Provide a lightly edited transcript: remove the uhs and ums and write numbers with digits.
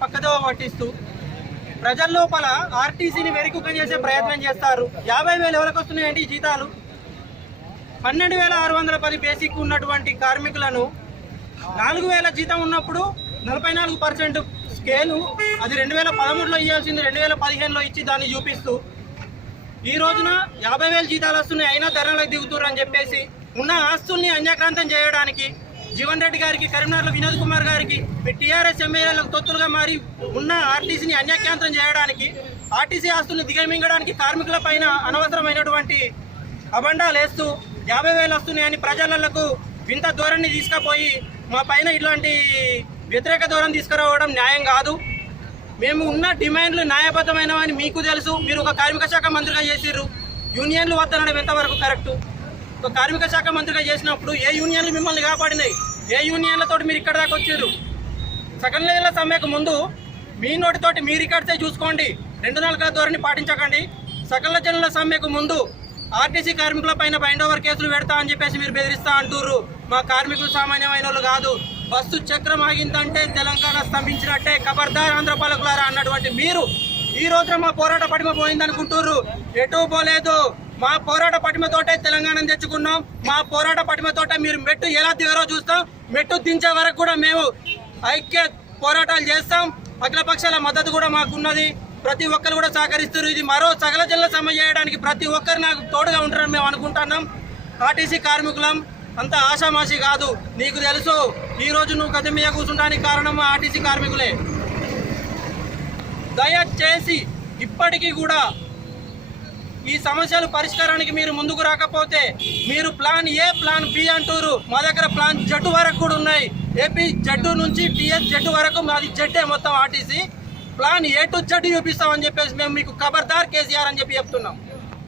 పక్కదోవ పట్టిస్తూ ప్రజల లోపల ఆర్టీసీని వెరికుక్క చేసే ప్రయత్నం చేస్తారు. 50,000 ఎవరికి వస్తున్నాయండి జీతాలు? 12,610 బేసిక్ ఉన్నటువంటి కార్మికులను 4,000 జీతం ఉన్నప్పుడు 44% స్కేలు అది 2013లో ఇవ్వాల్సింది 2015లో ఇచ్చి దాన్ని చూపిస్తూ ఈ రోజున 50,000 జీతాలు వస్తున్నాయి అయినా ధరలకు దిగుతున్నారు అని చెప్పేసి ఉన్న ఆస్తుల్ని అన్యాక్రాంతం చేయడానికి జీవన్ రెడ్డి గారికి, కరీంనగర్లో వినోద్ కుమార్ గారికి, టీఆర్ఎస్ ఎమ్మెల్యేలకు తొత్తులుగా మారి ఉన్న ఆర్టీసీని అన్యాక్రాంతం చేయడానికి, ఆర్టీసీ ఆస్తుల్ని దిగమింగడానికి కార్మికుల పైన అనవసరమైనటువంటి అబండాలు వేస్తూ 50,000 వస్తున్నాయని ప్రజలకు వింత ధోరణి తీసుకుపోయి మా పైన ఇట్లాంటి వ్యతిరేక ధోరణి తీసుకురావడం న్యాయం కాదు. మేము ఉన్న డిమాండ్లు న్యాయబద్ధమైనవని మీకు తెలుసు. మీరు ఒక కార్మిక శాఖ మంత్రిగా చేసిర్రు, యూనియన్లు వద్దనడం ఎంతవరకు కరెక్టు? ఒక కార్మిక శాఖ మంత్రిగా చేసినప్పుడు ఏ యూనియన్లు మిమ్మల్ని కాపాడినాయి? ఏ యూనియన్లతో మీరు ఇక్కడ దాకా వచ్చారు? సకల నెలల సమ్మెకు ముందు మీ నోటితోటి మీరు ఇక్కడితే చూసుకోండి, 2 నెలల ధోరణి పాటించకండి. సకల జనుల సమ్మెకు ముందు ఆర్టీసీ కార్మికుల పైన బైండ్ ఓవర్ కేసులు పెడతా అని చెప్పేసి మీరు బెదిరిస్తా అంటుర్రు. మా కార్మికులు సామాన్యమైన వాళ్ళు కాదు. బస్సు చక్రం ఆగిందంటే తెలంగాణ స్తంభించినట్టే. ఖబర్దార్ ఆంధ్ర పాలకులారా అన్నటువంటి మీరు ఈ రోజున మా పోరాట పటిమ పోయిందనుకుంటుర్రు. ఎటు పోలేదు. మా పోరాట పటిమతోటే తెలంగాణను తెచ్చుకున్నాం. మా పోరాట పటిమతోటే మీరు మెట్టు ఎలా దిగరో చూస్తాం. మెట్టు దించే వరకు కూడా మేము ఐక్య పోరాటాలు చేస్తాం. అఖిల పక్షాల మద్దతు కూడా మాకున్నది. ప్రతి ఒక్కరు కూడా సహకరిస్తారు. ఇది మరో సకల జిల్లా సమ్మె చేయడానికి ప్రతి ఒక్కరు నాకు తోడుగా ఉంటారని మేము అనుకుంటున్నాం. ఆర్టీసీ కార్మికులం అంత ఆషామాషి కాదు. నీకు తెలుసు, ఈ రోజు నువ్వు గది మీద కూర్చుంటానికి కారణం ఆర్టీసీ కార్మికులే. దయచేసి ఇప్పటికీ కూడా ఈ సమస్యలు పరిష్కారానికి మీరు ముందుకు రాకపోతే మీరు ప్లాన్ ఏ, ప్లాన్ బి అంటూరు. మా దగ్గర ప్లాన్ జడ్డు వరకు కూడా ఉన్నాయి. ఏపీ జడ్డు నుంచి టీఎస్ జడ్డు వరకు మాది జడ్డే మొత్తం ఆర్టీసీ. ప్లాన్ ఏ టు జడ్డు చూపిస్తామని చెప్పేసి మేము మీకు ఖబర్దార్ కేసీఆర్ అని చెప్పి చెప్తున్నాం.